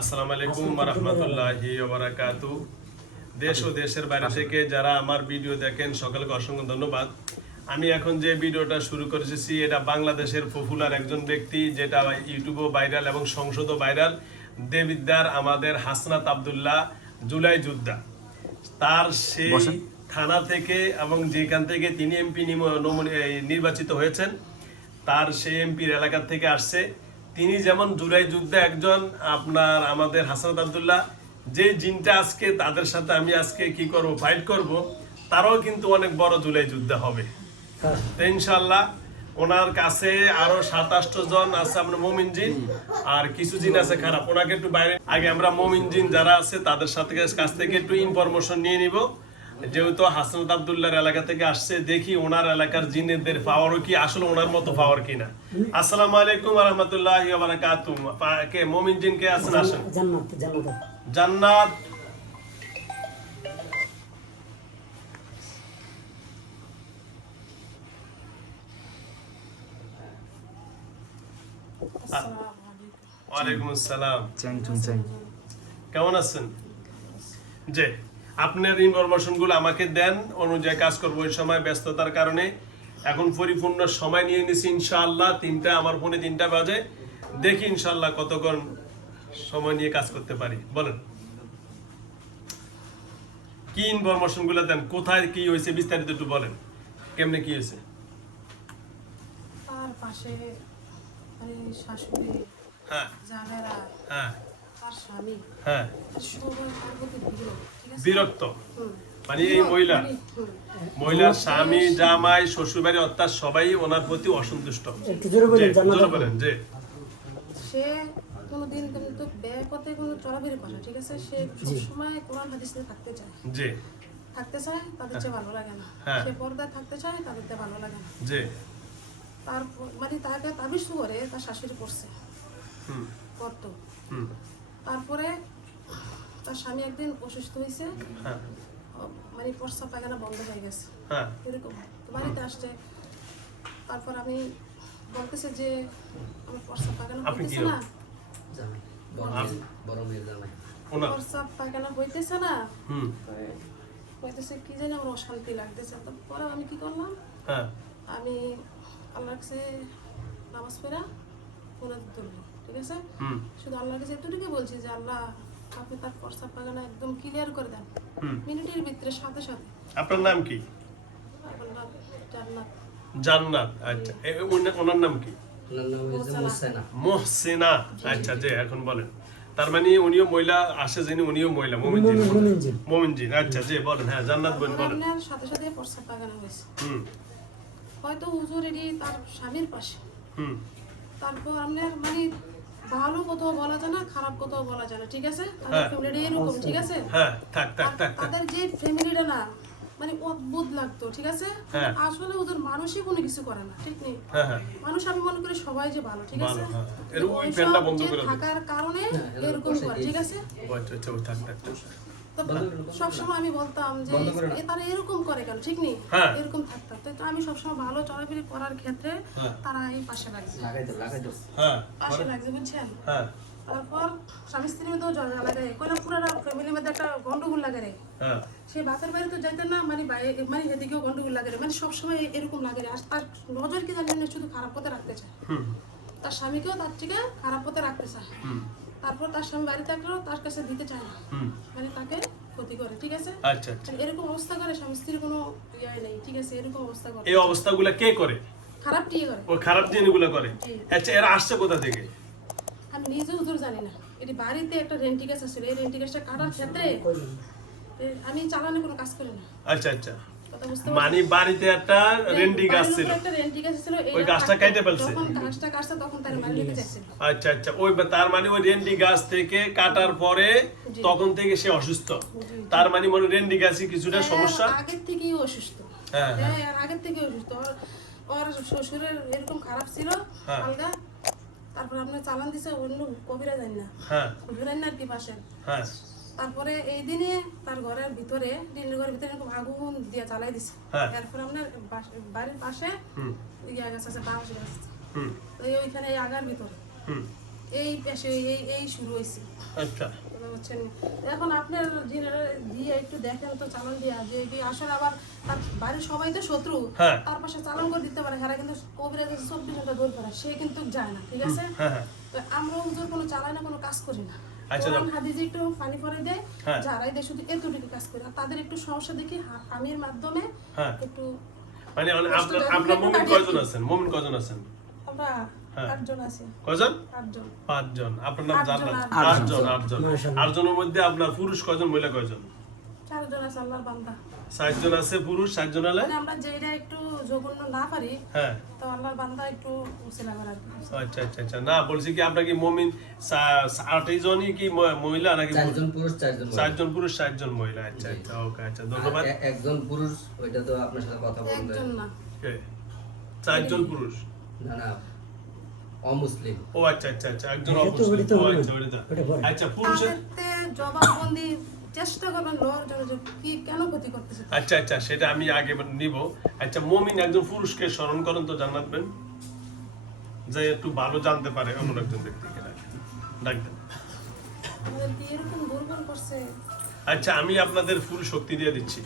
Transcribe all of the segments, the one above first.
আসসালামু আলাইকুম ওয়া রাহমাতুল্লাহি ওয়া বারাকাতুহু। দেশ ও দেশের বাইরে থেকে যারা আমার ভিডিও দেখেন সকলকে অসংখ্য ধন্যবাদ। আমি এখন যে ভিডিওটা শুরু করেছি এটা বাংলাদেশের পপুলার একজন ব্যক্তি, যেটা ইউটিউবেও ভাইরাল এবং সংসদও ভাইরাল, দেবিদ্দার আমাদের হাসনাত আব্দুল্লাহ জুলাই যোদ্ধা। তার সেই থানা থেকে এবং যেখান থেকে তিনি এমপি নির্বাচিত হয়েছেন, তার সেই এমপির এলাকা থেকে আসছে। তিনি যেমন জুলাই যুদ্ধে একজন আপনার আমাদের হাসনাত আব্দুল্লাহ, যে জিনটা আজকে তাদের সাথে আমি আজকে কি করব, ফাইট করব, তারাও কিন্তু অনেক বড় জুলাই যুদ্ধে হবে। তো ইনশাল্লাহ ওনার কাছে আরো 27 জন আছে আমরা মুমিন জিন, আর কিছু জিন আছে খারাপ। ওনাকে একটু বাইরে আগে আমরা মুমিন জিন যারা আছে তাদের সাথে কাছ থেকে একটু ইনফরমেশন নিয়ে নিব। যেহেতু হাসনাত আব্দুল্লাহর এলাকা থেকে আসছে, দেখি ওনার এলাকার জিনেদের পাওয়ারও কি আসলে ওনার মতো পাওয়ার কিনা। আসসালামু আলাইকুম ওয়া রাহমাতুল্লাহি ওয়া বারাকাতুহু। কে মুমিন জিন কে আছেন? আসেন। জান্নাত ওয়ালাইকুম আসসালাম। কেমন আছেন? জি, আপনার ইনফরমেশন গুলো আমাকে দেন, অনুযায়ী কাজ করবো। ওই সময় ব্যস্ততার কারণে এখন পরিপূর্ণ সময় নিয়ে নিছি। ইনশাআল্লাহ 3টা, আমার ফোনে 3টা বাজে। দেখি ইনশাআল্লাহ কতক্ষণ সময় নিয়ে কাজ করতে পারি। বলেন কি ইনফরমেশন গুলো দেন, কোথায় কি হয়েছে বিস্তারিত একটু বলেন। কেমনে কি হয়েছে? তার পাশে শাশুড়ি, হ্যাঁ জানেরা, হ্যাঁ তার স্বামী, হ্যাঁ সবাই তার প্রতি বিরক্ত। মানে এই মহিলার স্বামী, জামাই, শ্বশুরবাড়ি অর্থাৎ সবাই ওনার প্রতি অসন্তুষ্ট। বলেন যে সে কোনোদিন কিন্তু ব্যয় পথে কোনো চলাফেরি করে, ঠিক আছে? সে সবসময় কোরআন হাদিস নিয়ে থাকতে চায়। জি, থাকতে চায়, তাদের চেয়ে ভালো লাগে না। সে পর্দায় থাকতে চায়, তাদের চেয়ে ভালো লাগে না। জি, তারপর মানে তাকে তাবিজ করে তার শাশুড়ি করছে, করতো। তারপরে তার স্বামী একদিন অসুস্থ হয়েছে, মানে প্রস্রাব পায়খানা বন্ধ হয়ে গেছে, এরকম বাড়িতে আসছে। তারপর আমি বলতেছে যে আমার প্রস্রাব পায়খানা হইতেছে না, প্রস্রাব পায়খানা হইতেছে না, হইতেছে কি জানি আমার অশান্তি লাগতেছে। তারপরে আমি কি করলাম, আমি আল্লাহর কাছে নামাজ পড়া পুরো ধরলাম, ঠিক আছে? শুধু আল্লাহর কাছে এতটুকু বলছি যে আল্লাহ আপনি তার প্রস্রাব পায়খানা একদম ক্লিয়ার করে দেন মিনিটের ভিতরে, সাথে সাথে। আপনার নাম কি? জান্নাত। জান্নাত, আচ্ছা। ওনার নাম কি? মোহসেনা, আচ্ছা। যে এখন বলেন, তার মানে উনিও মহিলা আসে, যিনি উনিও মহিলা, মুমিন জিন, আচ্ছা। যে বলেন। হ্যাঁ জান্নাত বলেন। আপনার সাথে সাথে প্রস্রাব পায়খানা হয়েছে, হয়তো হুজুর এরই তার স্বামীর পাশে। তারপর আপনার মানে ভালো কোথাও বলা যায় না, খারাপ কোথাও বলা যায় না, ঠিক আছে? এরকম, ঠিক আছে? তাদের যে ফ্যামিলিটা না মানে অদ্ভুত লাগতো, ঠিক আছে? আসলে ওদের মানুষই কোনো কিছু করে না, ঠিক নেই? মানুষ আমি মনে করি সবাই যে ভালো, ঠিক আছে? থাকার কারণে এরকম করে, ঠিক আছে? সবসময় আমি বলতাম যে তারা এরকম করে কেন, ঠিক নেই? এরকম থাকতাম তো আমি সবসময় ভালো চলাফেরা করার ক্ষেত্রে তারা এই পাশে লাগছে, পাশে লাগছে, বুঝছেন? তারপর স্বামী স্ত্রীর মধ্যেও ঝগড়া লাগে, কোনো পুরো ফ্যামিলির মধ্যে একটা গন্ডগোল লাগে রে। সে বাপের বাড়ি তো যাইতেন না, মানে মানে এদিকেও গন্ডগোল লাগে রে, মানে সবসময় এরকম লাগে রে। আর তার নজর কি জানেন, শুধু খারাপ পথে রাখতে চায়, তার স্বামীকেও তার থেকে খারাপ পথে রাখতে চায়। তারপর তার স্বামী বাড়ি থাকলেও তার কাছে দিতে চায় না, মানে তাকে ক্ষতি করে, ঠিক আছে? এরকম অবস্থা করে স্বামী স্ত্রীর কোনো ইয়ে নেই, ঠিক আছে? এরকম অবস্থা করে। এই অবস্থাগুলো কে করে? খারাপ টিয়ে করে, ও খারাপ জিনিসগুলো করে। আচ্ছা, এরা আসছে কোথা থেকে? আমি নিজে হুজুর জানি না। এটি বাড়িতে একটা রেন্টি গাছ ছিল, এই রেন্টি গাছটা কাটার ক্ষেত্রে আমি চালানে কোনো কাজ করি না। আচ্ছা আচ্ছা, মানে বাড়িতে একটা রেন্টি গাছ ছিল, ওই গাছটা কেটে ফেলছে। যখন গাছটা কাটছে তখন তার মানে নিতে চাইছিল। আচ্ছা আচ্ছা, ওই তার মানে ওই রেন্টি গাছ থেকে কাটার পরে তখন থেকে সে অসুস্থ। তার মানে মনে রেন্টি গাছে কিছুটা সমস্যা, আগের থেকেই অসুস্থ। হ্যাঁ, আগের থেকে অসুস্থ। ওর শ্বশুরের এরকম খারাপ ছিল আলগা। তারপর আপনি চালান দিছে অন্য কবিরা জানি না, ঘুরেন না আর কি পাশে। তারপরে এই দিনে তার ঘরের ভিতরে, দিনের ঘরের ভিতরে এরকম আগুন দিয়ে চালাই দিছে। এরপর আপনার বাড়ির পাশে ইয়া গাছ আছে, বাঁশ গাছ, ওইখানে এই আগার ভিতরে এই পেশে এই শুরু হয়েছে। আচ্ছা বুঝছেন, এখন আপনার দিয়ে একটু দেখেন তো চালান দিয়া যে আসলে আবার তার বাড়ির সবাই তো শত্রু, তার পাশে চালান করে দিতে পারে, হ্যাঁ কিন্তু কবিরা 24 ঘন্টা দৌড় করে, সে কিন্তু যায় না, ঠিক আছে? তো আমরা হুজুর কোনো চালাই না, কোনো কাজ করি না। কোরআন হাদিসে একটু পানি পরে দেয়, যারাই দেয় শুধু এতটুকু কাজ করে, আর তাদের একটু সমস্যা দেখি আমির মাধ্যমে একটু মানে আপনার মুমিন কয়জন আছেন? মুমিন কয়জন আছেন? আমরা 8 জন আছি। কয়জন? 8 জন। 5 জন। আপনার নাম জান্নাত? 8 জন। 8 জনের মধ্যে আপনার পুরুষ কয়জন, মহিলা কয়জন? 4 জন আছে আল্লাহর বান্দা। 60 জন আছে পুরুষ, 60 জন হলে আমরা যেটা একটু জঘন্য না পারি, তো আল্লাহর বান্দা একটু উসিলা করার। আচ্ছা আচ্ছা আচ্ছা, না বলছি কি আপনার কি মুমিন 8 জনই কি মহিলা নাকি? 4 জন পুরুষ 4 জন মহিলা। 4 জন পুরুষ 60 জন মহিলা। আচ্ছা আচ্ছা, ওকে, আচ্ছা ধন্যবাদ। একজন পুরুষ, ওইটা তো আপনার সাথে কথা বলতে একজন না, 4 জন পুরুষ। না না, অমুসলিম। ও আচ্ছা আচ্ছা আচ্ছা, একজন অমুসলিম। ও আচ্ছা ওটা। আচ্ছা পুরুষের জবাববন্দি চেষ্টা করবেন লওয়ার জন্য যে কি কেন ক্ষতি করতেছে। আচ্ছা আচ্ছা, সেটা আমি আগে নিব। আচ্ছা, মুমিন একজন পুরুষকে স্মরণ করেন তো জান্নাত পাবেন, যে একটু ভালো জানতে পারে এমন একজন ব্যক্তিকে ডাক দেন। আমাদের কি এরকম দুর্বল করছে? আচ্ছা, আমি আপনাদের ফুল শক্তি দিয়ে দিচ্ছি।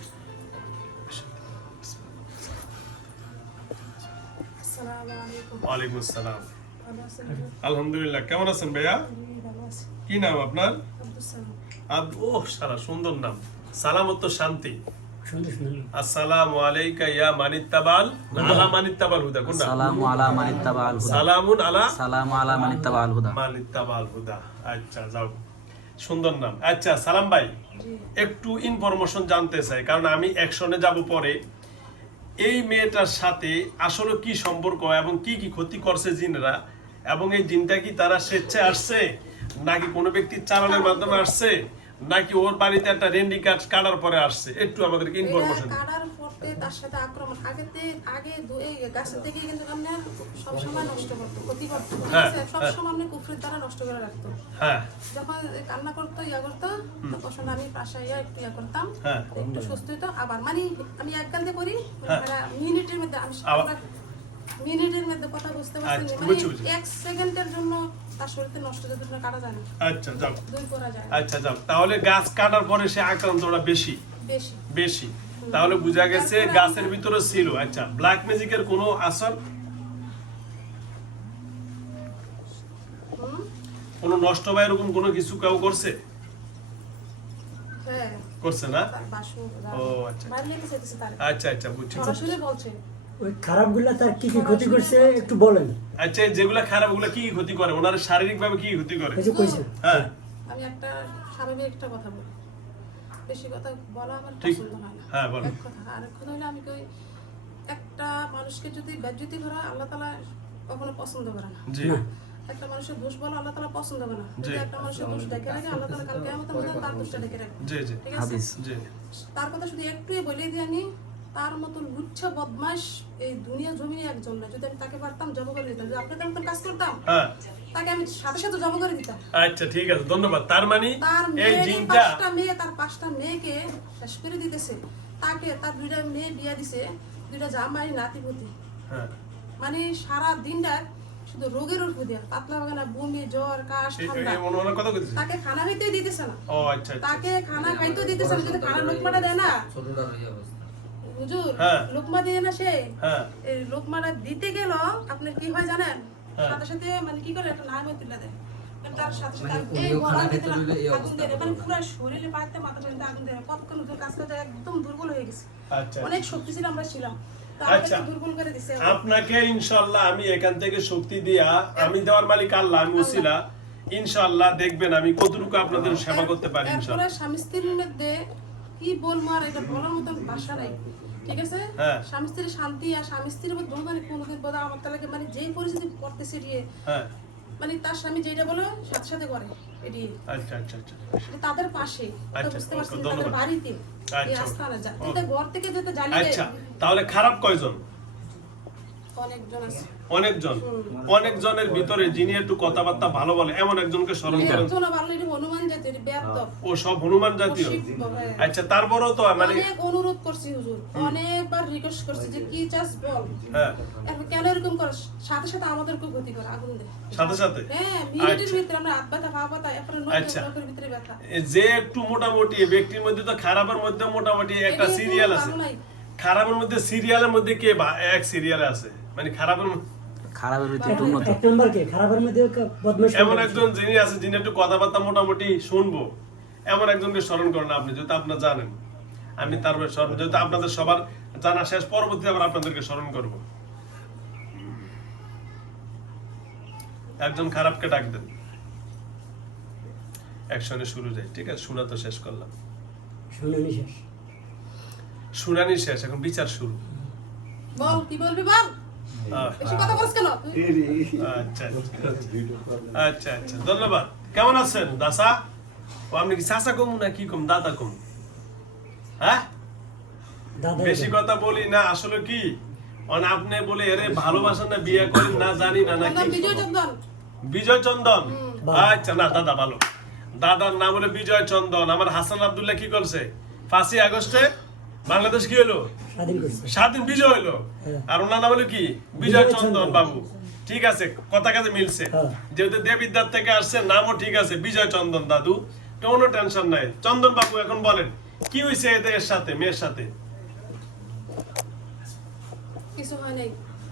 আসসালামু আলাইকুম। ওয়ালাইকুম আসসালাম। ভালো আছেন? আলহামদুলিল্লাহ। কেমন আছেন ভাইয়া? ভালো আছি। কি নাম আপনার? আব্দুস সালাম। ওহ, সারা সুন্দর নাম। সালামত তো শান্তি। আসসালামু আলাইকা ইয়া মানিত্তাবাল আলা মানিত্তাবাল হুদা। কোনটা? সালামু আলা মানিত্তাবাল হুদা। সালামুন আলা সালামু আলা মানিত্তাবাল হুদা। মানিত্তাবাল হুদা। আচ্ছা, যাও, সুন্দর নাম। আচ্ছা সালাম ভাই, একটু ইনফরমেশন জানতে চাই, কারণ আমি অ্যাকশনে যাব পরে। এই মেয়েটার সাথে আসলে কি সম্পর্ক এবং কি কি ক্ষতি করছে জিনরা, এবং এই জিনটা কি তারা স্বেচ্ছায় আসছে নাকি কোনো ব্যক্তির চালানের মাধ্যমে আসছে, নাকি ওর বাড়িতে একটা রেন্ডি কার্ড কাটার পরে আসছে? একটু আমাদেরকে ইনফরমেশন দিন। কাটার পরে তার সাথে আক্রমণ আগে এই গাছের থেকে কিন্তু আমরা সব সময় নষ্ট করতে ক্ষতি করতে, ঠিক আছে? সব সময় আমরা কুফরির দ্বারা নষ্ট করে রাখতো। হ্যাঁ, যখন কান্না করতো করতো, তখন আমি পাশে একটু করতাম, একটু সুস্থ হইতো আবার। মানে আমি এক গালতে করি, মিনিটের মধ্যে আমি মিনিটের মধ্যে কথা বুঝতে পারছি, মানে 1 সেকেন্ডের জন্য তার শরীরতে নষ্ট যতটা কাটা যায় না। আচ্ছা যাও, দুই করা যায়। আচ্ছা যাও, তাহলে গাছ কাটার পরে সে আক্রান্তটা বেশি বেশি বেশি, তাহলে বোঝা গেছে গাছের ভিতরে ছিল। আচ্ছা, ব্ল্যাক ম্যাজিকের কোনো আসর, কোনো নষ্ট বা এরকম কোনো কিছু কেউ করছে? হ্যাঁ করছে না? বাসু ও আচ্ছা মারিয়ে দিতেছে তার। আচ্ছা আচ্ছা, বুঝছি। সরাসরি বলছে ওই খারাপগুলা তার কি কি ক্ষতি করছে একটু বলেন। আচ্ছা, যেগুলা খারাপ ওগুলা কি কি ক্ষতি করে, ওনার শারীরিক ভাবে কি কি ক্ষতি করে? এই যে কইছেন। হ্যাঁ, আমি একটা স্বাভাবিক একটা কথা বলি, বেশি কথা বলা আমার ঠিক। পছন্দ হয় না। হ্যাঁ, বলো। এক কথা, আর এক কথা হলো আমি কই একটা মানুষকে যদি বেজ্জতি করা আল্লাহ তাআলা কখনো পছন্দ করে না। জি, একটা মানুষের দোষ বলা আল্লাহ তাআলা পছন্দ করে না। যদি একটা মানুষের দোষ দেখে রাখে আল্লাহ তাআলা কাল কিয়ামতের মধ্যে তার দোষটা দেখে রাখবে। জি জি, ঠিক আছে? হাদিস। জি, তার কথা শুধু একটুই বলে দিই আমি, তার মতো লুচ্ছা বদমাশ এই দুনিয়া জমিনে একজন না। যদি আমি তাকে পারতাম জব করে দিতাম, যদি আপনাদের মতন কাজ করতাম হ্যাঁ, তাকে আমি সাথে সাথে জব করে দিতাম। আচ্ছা ঠিক আছে, ধন্যবাদ। তার মানে তার এই মেয়ে জিনটা, তার 5টা মেয়েকে শেষ করে দিতেছে, তাকে তার 2টা মেয়ে বিয়া দিছে, 2টা জামাই নাতিপুতি, হ্যাঁ, মানে সারা দিনটা শুধু রোগের উপর দিয়া, পাতলা বাগানা, বমি, জ্বর, কাশ, ঠান্ডা। ওনার কথা কইতেছে। তাকে খানা খাইতে দিতেছে না। ও আচ্ছা আচ্ছা, তাকে খানা খাইতে দিতেছে না, যদি খানা লোকমাটা দেয় না ছোটটার এই অবস্থা। হুজুর, হ্যাঁ। লোকমা দিয়ে না সে, হ্যাঁ, এই লোকমাটা দিতে গেল আপনার কি হয় জানেন? সাথে সাথে মানে কি করে একটা নামে তুলে দেয়, তার সাথে সাথে এই গলার ভিতরে আগুন দেয়, মানে পুরো শরীরে পাইতে মাথা পর্যন্ত আগুন দেয়। কতক্ষণ হুজুর কাজ করতে একদম দুর্বল হয়ে গেছে। আচ্ছা অনেক শক্তিশালী আমরা ছিলাম, তো আচ্ছা। আমাদেরকে দুর্বল করে দিছে। আপনাকে ইনশাআল্লাহ আমি এখান থেকে শক্তি দিয়া, আমি দেওয়ার মালিক আল্লাহ, আমি উসিলা, ইনশাআল্লাহ দেখবেন আমি কতটুকু আপনাদের সেবা করতে পারি ইনশাআল্লাহ। এরপরে স্বামী স্ত্রীর মধ্যে কি বলবো আর এটা বলার মতন ভাষা নাই, ঠিক আছে? হ্যাঁ। স্বামী স্ত্রীর শান্তি আর স্বামী স্ত্রীর মধ্যে মানে কোনোদিন বোধ আমার তালাকে মানে যেই পরিস্থিতি পড়তেছে দিয়ে, হ্যাঁ, মানে তার স্বামী যেটা বলে সাথে সাথে করে এটি, আচ্ছা আচ্ছা আচ্ছা, এটা তাদের পাশে, আচ্ছা, বুঝতে পারছেন? ধন্যবাদ। তাদের বাড়িতে এই আচ্ছা, আস্থানা যা, যেটা ঘর থেকে যেটা জ্বালিয়ে আচ্ছা, তাহলে খারাপ কয়জন? অনেকজন আছে। অনেকজনের ভিতরে যিনি একটু কথাবার্তা ভালো বলে এমন একজনকে স্মরণ করেন। একজনও ভালো না, এটা হনুমান জাতীয়, এটা বেয়াদব। ও সব হনুমান জাতীয়। আচ্ছা, তারপরেও তো মানে অনেক অনুরোধ করছি হুজুর, অনেকবার রিকোয়েস্ট করছি যে কি চাস বল। হ্যাঁ, এখন কেন এরকম করস? সাথে সাথে আমাদেরকে ক্ষতি করে, আগুন দেয় সাথে সাথে। হ্যাঁ, মিনিটের ভিতরে আমরা হাত ব্যথা, পা ব্যথা, এরপরে আচ্ছা। নখের ভিতরে ব্যথা। যে একটু মোটামুটি এই ব্যক্তির মধ্যে তো খারাপের মধ্যে মোটামুটি একটা এটা সিরিয়াল কোনো আছে। ভালো নাই। খারাপের মধ্যে সিরিয়ালের মধ্যে কে এক সিরিয়ালে আছে, মানে খারাপের খারাপের ভিতরে একটু উন্নত। এক নম্বর কে খারাপের মধ্যে বদমাশ এমন একজন যিনি আছে যিনি একটু কথাবার্তা মোটামুটি শুনবো, এমন একজনকে স্মরণ করেন আপনি, যেহেতু আপনারা জানেন। আমি তারপরে স্মরণ, যেহেতু আপনাদের সবার জানা শেষ, পরবর্তীতে আবার আপনাদেরকে স্মরণ করব। একজন খারাপকে ডাক দেন, একসঙ্গে শুরু যায়। ঠিক আছে, শোনা তো শেষ করলাম, শুনানি শেষ। শুনানি শেষ, এখন বিচার শুরু। বল, কি বলবি বল। বেশি কথা বলছ কেন তুই? আচ্ছা আচ্ছা আচ্ছা, ধন্যবাদ। কেমন আছেন দাসা? ও আপনি কি চাচা কম না কি কম, দাদা কম? হ্যাঁ, দাদা বেশি কথা বলি না, আসলে কি আপনি বলে এরে ভালোবাসেন না, বিয়ে করেন না, জানি না আমার নাম নাকি বিজয় চন্দন। বিজয় চন্দন। আচ্ছা, না দাদা ভালো, দাদার নাম হলো বিজয় চন্দন। আমার হাসান আব্দুল্লাহ কি করছে 5ই আগস্টে বাংলাদেশ কি হলো স্বাধীন করছে। স্বাধীন, বিজয় হলো। হ্যাঁ। আর ওনার নাম হলো কি বিজয় চন্দন বাবু। ঠিক আছে, কথা কাজে মিলছে। হ্যাঁ। যেহেতু দেবিদ্যার থেকে আসছে, নামও ঠিক আছে, বিজয় চন্দন দাদু, কোনো টেনশন নাই। চন্দন বাবু, এখন বলেন কি হয়েছে এদের সাথে, মেয়ের সাথে? কিছু হয় নাই,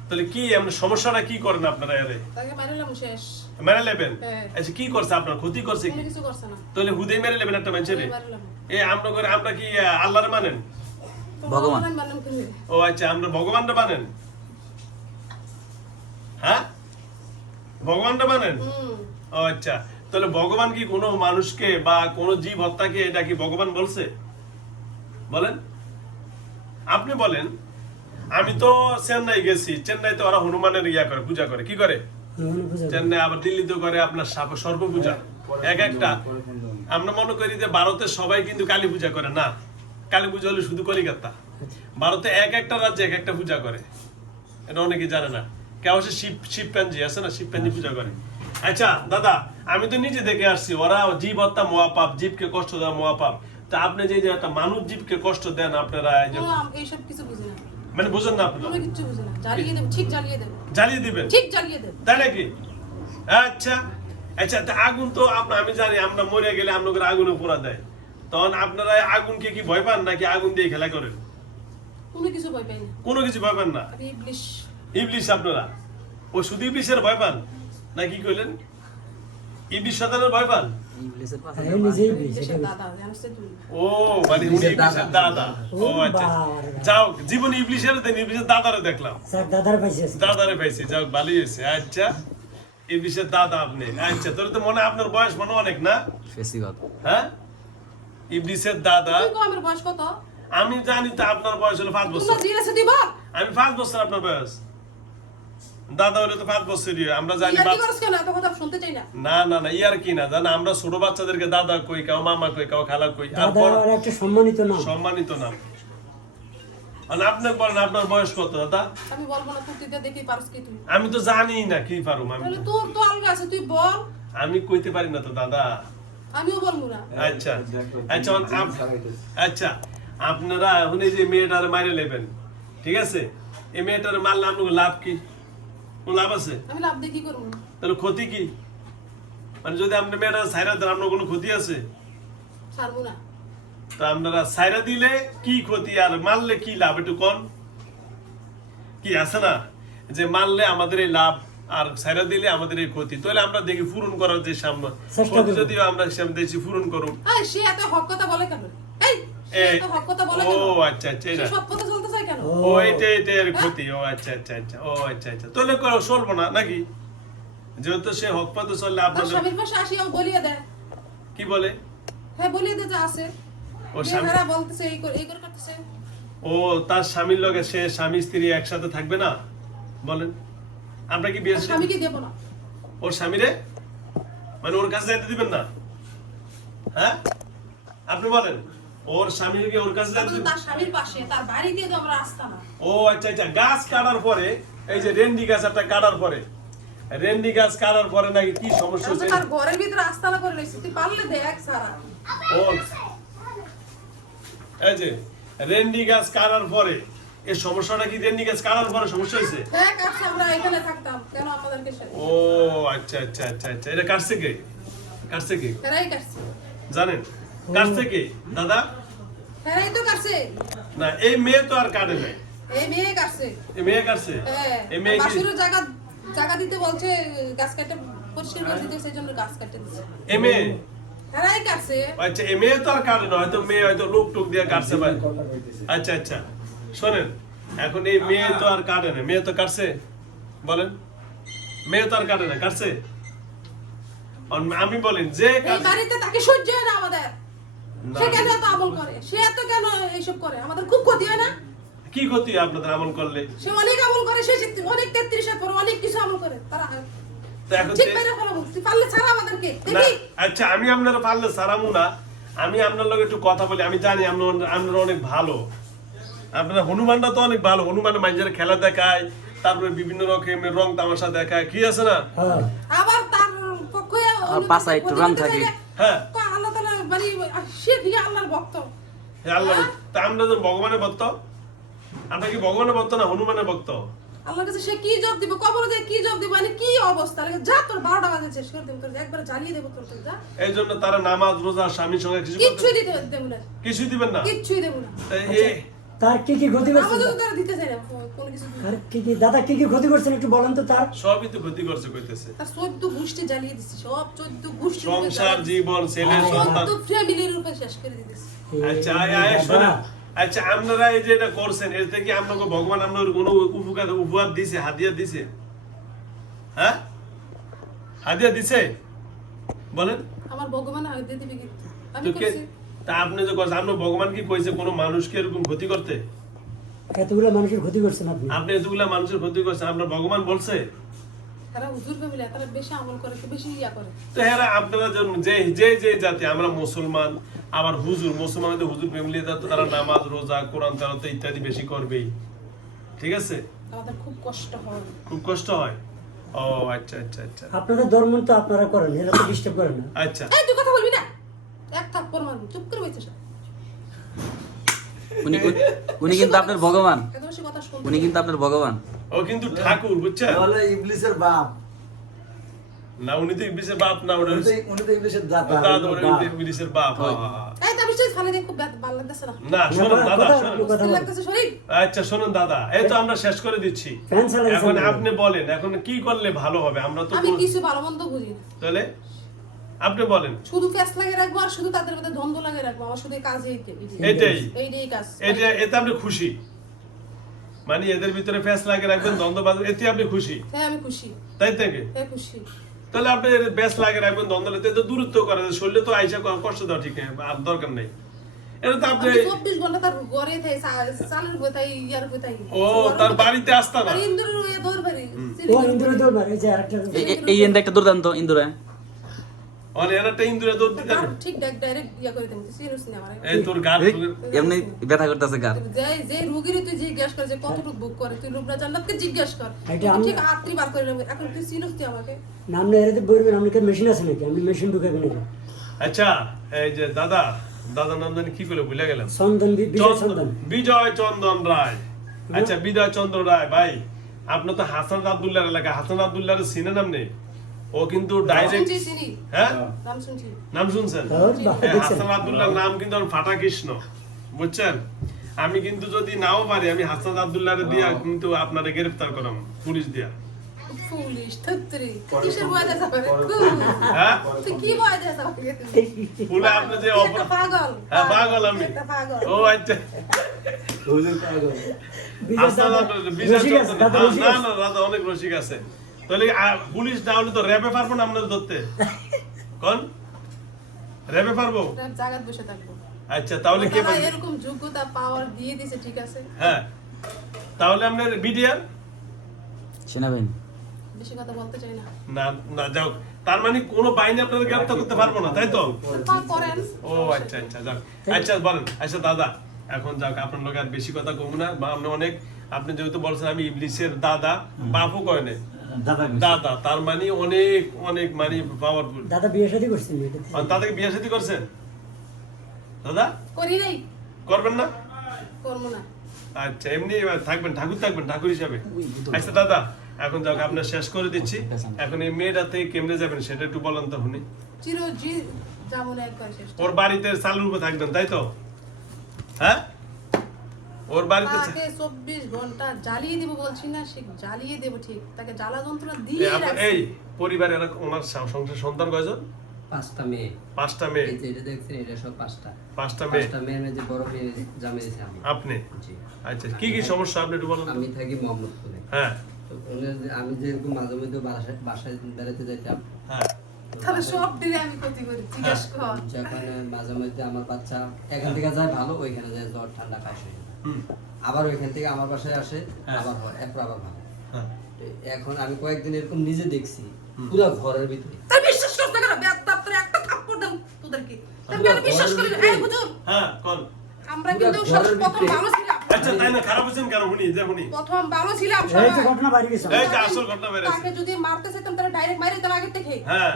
তাহলে কি এমন সমস্যাটা কি করেন আপনারা? এরে তাকে মারিলাম, শেষ। মেরে নেবেন? হ্যাঁ। আচ্ছা, কি করছে আপনার, ক্ষতি করছে কি? কোনো কিছু করছে না, তাহলে হুদেই মেরে নেবেন একটা মানুষের? মারিলাম। আমরা কি আল্লাহর মানেন? ভগবান। আমি মানলাম তুমি। ও আচ্ছা, আমরা ভগবানটা মানেন? হ্যাঁ, ভগবানটা মানেন? ও আচ্ছা, তাহলে ভগবান কি কোনো মানুষকে বা কোনো জীব হত্যাকে এটা কি ভগবান বলছে? বলেন, আপনি বলেন। আমি তো চেন্নাই গেছি, চেন্নাইতে ওরা হনুমানের ইয়া করে, পূজা করে। কি করে? হনুমান পূজা করে। চেন্নাই, আবার দিল্লিতে করে আপনার সর্প পূজা। এক একটা আমরা মনে করি যে ভারতের সবাই কিন্তু কালী পূজা করে না, কালী পূজা হলো শুধু কলিকাতা। ভারতে এক একটা রাজ্যে এক একটা পূজা করে, এটা অনেকে জানে না। কেউ আছে শিব প্যাঞ্জি আছে না, শিব প্যাঞ্জি পূজা করে। আচ্ছা দাদা, আমি তো নিজে দেখে আসছি, ওরা জীব হত্যা মহাপাপ, জীবকে কষ্ট দেওয়া মহাপাপ। তা আপনি যে একটা মানুষ জীবকে কষ্ট দেন আপনারা, এই যে এইসব কিছু বুঝি না, মানে বুঝেন না আপনারা? কোনো কিছু বুঝি না। জ্বালিয়ে দেব, ঠিক জ্বালিয়ে দেব, জ্বালিয়ে দিবেন? ঠিক জ্বালিয়ে দেব। তাই নাকি? আচ্ছা আচ্ছা, তা আগুন তো আমি জানি আমরা মরে গেলে আপনাদের আগুনে পোড়া দেয়, তখন আপনারা আগুনকে কি ভয় পান নাকি আগুন দিয়ে খেলা করেন? কোনো কিছু ভয় পাই না, কোনো কিছু ভয় পান না? আমি ইবলিশ। ইবলিশ আপনারা? ও শুধু ইবলিশের ভয় পান নাকি কইলেন? ইবলিশ শয়তানের ভয় পান? ইবলিসের পাশে হ্যাঁ, নিজেই বলেছে, ইবলিশের এটা দাদা, জানিস তো তুই? ও মানে উনি ইবলিশের দাদা। ও আচ্ছা, যাও জীবনে ইবলিশের দেন, ইবলিশের দাদারে দেখলাম, স্যার দাদার পাইছে আজকে। দাদারে পাইছি, যাও ভালোই হয়েছে। আচ্ছা, ইবলিশের দাদা আপনি? আচ্ছা, তোর তো মনে আপনার বয়স মনে অনেক না? ফেসিগত। হ্যাঁ, ইবলিশের দাদা। তুই কো আমার বয়স কত? আমি জানি তো আপনার বয়স হলো 5 বছর। তোমরা জিজ্ঞাসা দিব? আমি 5 বছর আপনার বয়স, দাদা হলে তো 5 বছরই। আমরা জানি ইয়ার কি করছ কেন? এত কথা শুনতে চাই না। না না না, ইয়ার কি না জানা, আমরা ছোট বাচ্চাদেরকে দাদা কই, কাউ মামা কই, কাউ খালা কই। আর দাদা আর একটা সম্মানিত নাম। সম্মানিত নাম। আর আপনি বলেন আপনার বয়স কত দাদা? আমি বলবো না, তুই দিতে দেখি পারস কি তুই। আমি তো জানি না কি পারুম আমি। তাহলে তোর তো আলগা আছে, তুই বল। আমি কইতে পারি না তো দাদা। আমিও বলবো না। আচ্ছা আচ্ছা আচ্ছা, আপনারা এখন এই যে মেয়েটারে মাইরে নেবেন, ঠিক আছে? এই মেয়েটারে মারলে আপনার লাভ কি? কোন লাভ আছে? আমি লাভ দেখি করবো। তাহলে ক্ষতি কি? মানে যদি আপনি মেয়েটা ছাইরা দেন, আপনার কোনো ক্ষতি আছে? ছাড়বো না। তা আপনারা ছাইরা দিলে কি ক্ষতি আর মারলে কি লাভ, একটু কোন? কি আছে না যে মারলে আমাদের এই লাভ আর ছাইরা দিলে আমাদের এই ক্ষতি? তাহলে আমরা দেখি পূরণ করার যে সামনে ক্ষতি, যদিও আমরা সামনে দেখছি পূরণ করুন। এই সে এত হক কথা বলে কেন? এই সে এত হক কথা বলে কেন? ও আচ্ছা আচ্ছা, সে এটা সব কথা চলতে চায় কেন? ও এটা এর ক্ষতি। ও আচ্ছা আচ্ছা আচ্ছা, ও আচ্ছা আচ্ছা, তাহলে চলবো না নাকি? যেহেতু সে হক পথে চললে তার আপনাদের স্বামীর পাশে আসিয়াও বলিয়ে দেয়। কি বলে? হ্যাঁ, বলিয়ে দে যে আছে। ও স্বামী, মেয়েরা বলতেছে এই করে করতেছে। ও তার স্বামীর লগে সে স্বামী স্ত্রী একসাথে থাকবে না? বলেন, আমরা কি বিয়ে? স্বামীকে দেব না। ওর স্বামীরে মানে ওর কাছে যাইতে দিবেন না? হ্যাঁ, আপনি বলেন, ওর স্বামীকে ওর কাছে যাইতে দিবেন? তার স্বামীর পাশে, তার বাড়ি দিয়ে তো আমরা আসতাম না। ও আচ্ছা আচ্ছা, গাছ কাটার পরে এই যে রেন্ডি গাছ একটা কাটার পরে, রেন্ডি গাছ কাটার পরে নাকি কি সমস্যা হচ্ছে? তার ঘরের ভিতরে আস্তানা করে লইছি, তুই পারলে দেখ সারা। ও এই যে রেন্ডি গাছ কাটার পরে এই সমস্যাটা কি রেন্ডি গাছ কাটার পরে সমস্যা হয়েছে? হ্যাঁ কাটছে, আমরা এখানে থাকতাম কেন আমাদেরকে ও আচ্ছা আচ্ছা আচ্ছা আচ্ছা, এটা কাটছে কে? কাটছে কে ফেরাই কাটছে, জানেন? কাটছে কে দাদা? ফেরাই তো কাটছে, না এই মেয়ে তো আর কাটে নাই, এই মেয়ে কাটছে। এই মেয়ে কাটছে। হ্যাঁ, এই মেয়ে কি বাসুরের জায়গা দিতে বলছে, গাছ কাটে পরিষ্কার করে দিতে, সেই জন্য গাছ কাটে দিচ্ছে। এই মেয়ে? ফেরাই কাটছে। আচ্ছা এই মেয়ে তো আর কাটে না, হয়তো মেয়ে হয়তো লোক টোক দিয়ে কাটছে ভাই। আচ্ছা আচ্ছা শোনেন, এখন এই মেয়ে তো আর কাটে না, মেয়ে তো কাটছে বলেন, মেয়ে তো আর কাটে না, কাটছে? আমি বলেন যে এই বাড়িতে তাকে সহ্য হয় না আমাদের, না। সে কেন এত আমল করে, সে এত কেন এইসব করে, আমাদের খুব ক্ষতি হয় না? কি ক্ষতি আপনাদের আমল করলে? সে অনেক আমল করে, সে অনেক 33 পর অনেক কিছু আমল করে, তারা তো এখন ঠিক বাইরে ফেলা বলছি, পারলে ছাড়া আমাদেরকে না, দেখি। আচ্ছা আমি আপনার পারলে সারামু না, আমি আপনার লগে একটু কথা বলি। আমি জানি আপনারা অনেক ভালো, আপনারা হনুমানটা তো অনেক ভালো, হনুমান মানুষের খেলা দেখায়, তারপরে বিভিন্ন রকমের রং তামাশা দেখায়, কি আছে না? হ্যাঁ আবার তার পক্ষে আর পাছায় একটু রং থাকে। হ্যাঁ আল্লাহ তাআলা মানে সে দিয়ে আল্লাহর ভক্ত। হে আল্লাহ, তা আমরা তো ভগবানের ভক্ত, আমরা কি ভগবানের ভক্ত না হনুমানের ভক্ত? আল্লাহর কাছে সে কি জবাব দিব, কবরে যে কি জবাব দিব, মানে কি অবস্থা, যা তোর 12টা বাজে শেষ করে দেব, তোর একবার জ্বালিয়ে দেব তোর, যা এই জন্য তারা নামাজ রোজা স্বামীর সঙ্গে কিছু কিচ্ছুই দিতে দেব না, কিছুই দিবেন না। কিচ্ছুই দেব না। তার কি কি ক্ষতি করছেন? আমাদের তো তারা দিতে চায় না কোনো কিছু। আর কি কি দাদা কি কি ক্ষতি করছেন একটু বলেন তো তার? সবই তো ক্ষতি করছে কইতেছে, তার 14 গোষ্ঠী জ্বালিয়ে দিছি, সব 14 গোষ্ঠী সংসার জীবন ছেলে সন্তান। 14 ফ্যামিলির উপর শেষ করে দিতেছি। আচ্ছা আয় শোনেন, আচ্ছা আপনারা এই যে এটা করছেন, এতে কি আপনাকে ভগবান আপনার কোনো উপহার দিছে, হাদিয়া দিছে? হ্যাঁ হাদিয়া দিছে বলেন আমার ভগবান আগে দিবে কি, আমি তো কে? করছি। তা আপনি যে কথা, আপনার ভগবান কি কইছে কোনো মানুষকে এরকম ক্ষতি করতে? এতগুলো মানুষের ক্ষতি করছেন আপনি। আপনি এতগুলা মানুষের ক্ষতি করছেন, আপনার ভগবান বলছে? তারা হুজুর ফ্যামিলি, তারা বেশি আমল করে, বেশি ইয়া করে। তো হ্যাঁ আপনারা যে যে যে জাতি, আমরা মুসলমান, আবার হুজুর, মুসলমানদের হুজুর ফ্যামিলি, তারা নামাজ রোজা কোরআন তেলাওয়াত ইত্যাদি বেশি করবেই, ঠিক আছে? আমাদের খুব কষ্ট হয়। খুব কষ্ট হয়। ও আচ্ছা আচ্ছা আচ্ছা আপনাদের ধর্ম তো আপনারা করেন, এরা তো ডিস্টার্ব করেন না। আচ্ছা এই তুই কথা বলবি না, এক থাপ্পড় মারবো, চুপ করে বসে থাক। উনি কিন্তু আপনার ভগবান, এত বেশি কথা শুনতে উনি কিন্তু আপনার ভগবান। ও কিন্তু ঠাকুর, বুঝছেন? বলে ইবলিসের বাপ, না উনি তো ইবলিসের বাপ না, ওটা উনি তো ইবলিসের দাদা, দাদা, ওটা বাপ। ইবলিসের বাপ। হ্যাঁ, হ্যাঁ, হ্যাঁ। এই তার বিষয়ে ফালে দিয়ে খুব ভালো লাগতেছে না, না শুনুন দাদা, কথা শুনুন। কথা কি বলেন। লাগতেছে শরীর? আচ্ছা শুনুন দাদা, এই তো আমরা শেষ করে দিচ্ছি, ফ্যান চালান এখন আপনি বলেন এখন কি করলে ভালো হবে? আমরা তো আমি কিছু ভালো মন্দ বুঝি না, তাহলে আপনি বলেন। শুধু ফেস লাগিয়ে রাখবো আর শুধু তাদের মধ্যে দ্বন্দ্ব লাগিয়ে রাখবো, আমার শুধু কাজ এটাই এইটাই কাজ। এতে আপনি খুশি? মানে এদের ভিতরে ফ্যাস লাগে রাখবেন, দ্বন্দ্ব বাঁধবেন, এতে আপনি খুশি? হ্যাঁ আমি খুশি, তাই থেকে হ্যাঁ খুশি। তাহলে আপনি ব্যাস লাগে রাখবেন, দ্বন্দ্ব এতে তো দূরত্ব করে, শরীরে তো আইসা কষ্ট দেওয়া ঠিক আর দরকার নেই। এটা তো আপনি 24 ঘন্টা তার ঘরে থাকে, চালের কোথায় ইয়ার কোথায়, ও তার বাড়িতে আসতা না? ইন্দুরের ওই দৌড় বাড়ি, ও ইন্দ্রে দৌড় এই যে আরেকটা এই এনটা একটা দুর্দান্ত ইন্দুরে। আর এর একটা ইন্দুরে দৌড় দিতে হবে। ঠিক ডাইরেক্ট ইয়া করে দেন, সিরিয়াস না আমার। এই তোর গাড় এমনি ব্যথা করতেছে গার। যে রোগীর তুই জিজ্ঞেস কর যে কতটুকু বুক করে, তুই লোকরা জান্নাতকে জিজ্ঞেস কর, এটা আমি- ঠিক আত্রি বার করে নেব। এখন তুই চিনস তুই আমাকে? নাম না এরাতে বলবেন, আপনার মেশিন আছে নাকি? আপনি মেশিন ঢুকাবেন নাকি? আচ্ছা এই যে দাদা নাম জানি কি করে ভুলে গেলাম, চন্দন বিজয় চন্দন। বিজয় চন্দন রায়। আচ্ছা বিজয় চন্দ্র রায় ভাই, আপনার তো হাসান আব্দুল্লাহর এলাকা, হাসান আব্দুল্লাহর সিনে নাম নেই, ও কিন্তু ডাইরেক্ট, শুনছি, চিনি, হ্যাঁ নাম শুনছি। নাম শুনছেন? বাহ, এই দেখছেন? হাসান আব্দুল্লাহর নাম কিন্তু আমার ফাটা কৃষ্ণ, বুঝছেন? আমি কিন্তু যদি নাও পারি, আমি হাসান আব্দুল্লাহর দিয়া কিন্তু আপনারে গ্রেফতার করাম পুলিশ দিয়া। পুলিশ থত্রি কিসের ভয় দেখাস আমাকে? হ্যাঁ তুই কি ভয় দেখাস আমাকে? পুলে আপনি যে তুই একটা পাগল। হ্যাঁ পাগল আমি। একটা পাগল। ও আচ্ছা হুজুর পাগল। বিজয় হাসান দাদা আব্দুল্লাহ, বিজয় রসিক আছে, চন্দ্র- দাদা হ্যাঁ, রসিক না আছে। না দাদা অনেক রসিক আছে, তাহলে পুলিশ না হলে তো র্যাবে পারবো না আপনার ধরতে, কোন র্যাবে পারবো? রাত জাগাত বসে থাকবো। আচ্ছা তাহলে কে তারা পারবে? এরকম যোগ্যতা পাওয়ার দিয়ে দিছে, ঠিক আছে, হ্যাঁ তাহলে আপনার বিডিআর সেনাবাহিনী। বেশি কথা বলতে চাই না। না না যাও, তার মানে কোনো বাহিনী আপনারা গ্রেফতার করতে পারবো না, তাই তো? তা করেন। ও আচ্ছা আচ্ছা যাক, আচ্ছা বলেন। আচ্ছা দাদা এখন যাক, আপনার লোক আর বেশি কথা কমু না, বা আপনি অনেক আপনি যেহেতু বলছেন আমি ইবলিসের দাদা, বাপও কয় নাই, দাদা, তার মানে অনেক অনেক মানে পাওয়ারফুল। দাদা বিয়ে শাদী করছেন? দাদাকে বিয়ে শাদী করছেন? দাদা করি নাই, করবেন না? করবো না। আচ্ছা, এমনি থাকবেন, ঠাকুর হিসাবে। আচ্ছা দাদা, এখন যাক আপনার শেষ করে দিচ্ছি। এখন এই মেয়েটাতে কেমনে যাবেন সেটা একটু বলেন তো শুনি। যাবো না একবার শেষ। ওর বাড়িতে চালুর উপর থাকবেন, তাই তো? হ্যাঁ, ওর বাড়িতে তাকে 24 ঘন্টা জ্বালিয়ে দেব বলছি না, সে জ্বালিয়ে দেব ঠিক। তাকে জ্বালা যন্ত্রণা দিয়ে রাখছি। এই পরিবারে ওনার সংসার সন্তান কয়জন? 5টা মেয়ে। 5টা মেয়ে। এই যে এটা দেখছেন, এটা সব 5টা। 5টা মেয়ে। 5টা মেয়ের মধ্যে বড় মেয়ে জামাইছে আমি। আপনি? জি। আচ্ছা, কি কি সমস্যা আপনি একটু বলুন। আমি থাকি মোহাম্মদপুরে। হ্যাঁ তো আমি যেরকম মাঝে মধ্যে বাসায় বেড়াতে যাইতাম, হ্যাঁ তাহলে সব দিলে আমি ক্ষতি করি, জিজ্ঞেস কর। যখন মাঝে মধ্যে আমার বাচ্চা এখান থেকে যায় ভালো, ওইখানে যায় জ্বর ঠান্ডা কাশ হয়ে যায়। আবার ওইখান থেকে আমার বাসায় আসে, আবার হয়, এরপর আবার ভালো। তো এখন আমি কয়েকদিন এরকম নিজে দেখছি, পুরো ঘরের ভিতরে। তাই বিশ্বাস করতে গেলে বেয়াদব তোরে একটা থাপ্পড় দাও তোদেরকে। তাই আমি বিশ্বাস করি না। এই হুজুর, হ্যাঁ কোন? আমরা কিন্তু প্রথম ভালো ছিলাম। আচ্ছা, তাই না? খারাপ হচ্ছেন কেন? শুনি যে শুনি। প্রথম ভালো ছিলাম এই সবাই। যে ঘটনা বাড়ি গেছে। এই যে আসল ঘটনা বের হয়েছে। তাকে যদি মারতে চাইতাম তাহলে ডাইরেক্ট মারি তার আগে থেকে। হ্যাঁ,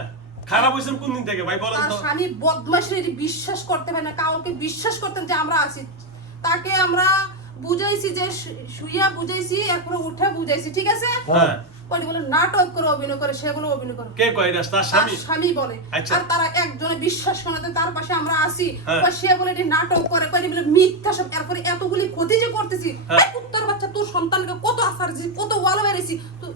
খারাপ হয়েছেন কোন দিন থেকে ভাই বলেন তার তো? স্বামী বদমাশের বিশ্বাস করতে পারে না, কাউকে বিশ্বাস করতেন যে আমরা আছি। তাকে আমরা বুঝাইছি যে শুইয়া বুঝাইছি, এরপরে উঠে বুঝাইছি, ঠিক আছে? হ্যাঁ, ওই বলে নাটক করে অভিনয় করে, সেগুলো অভিনয় করে। কে কয় এটা? তার তার স্বামী? স্বামী বলে। আচ্ছা। আর তারা একজনে বিশ্বাস করে না যে তার পাশে আমরা আছি। হ্যাঁ। ওই সে বলে এটি নাটক করে, কই বলে মিথ্যা সব। এরপরে এতগুলি ক্ষতি যে করতেছি, হ্যাঁ। এই কুত্তার বাচ্চা, তোর সন্তানকে কত আসার কত ওয়ালো বেরেছি,